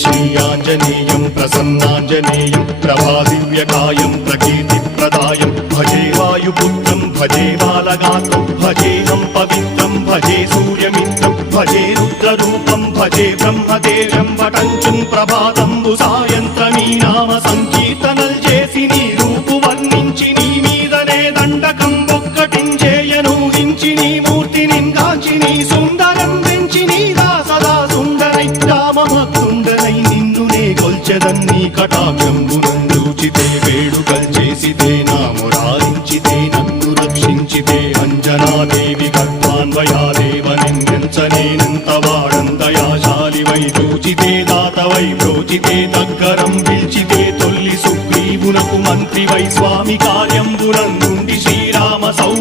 श्रीयाञ्जनेयं प्रसन्नाञ्जनेयं प्रभादिव्यकायं प्रकीर्तिप्रदायं भजे वायुपुत्रं भजे बालगात्रं भजेऽहं पवित्रं भजे सूर्यमित्रं भजे रुद्ररूपं भजे ब्रह्मदेवं वटञ्चं ప్రభాతంబు సాయంత్రమీ నామ సంకీర్తనల్ చేసి నీ రూపు వర్ణించి నీ మీదనే దండకం ఒక్కటించేయను హించి నీ మూర్తిని గాంచి నీ సుందరం పెంచి నీ సదా సుందరై రామభక్తుండనై నిన్నునే కొల్చెదన్ని కటాక్షంబునందూచితే వేడుకల్ చేసితే నా మురారించితే నన్ను రక్షించితే అంజనాదేవి గర్భాన్వయాదేవనెంచనేనంత వాడందయాశాలివై చూచితే దాతవై బ్రోచితే దగ్గరం పిలిచితే తొల్లి సుగ్రీవునకు మంత్రివై స్వామి కార్యంబునందుండి శ్రీరామ సౌ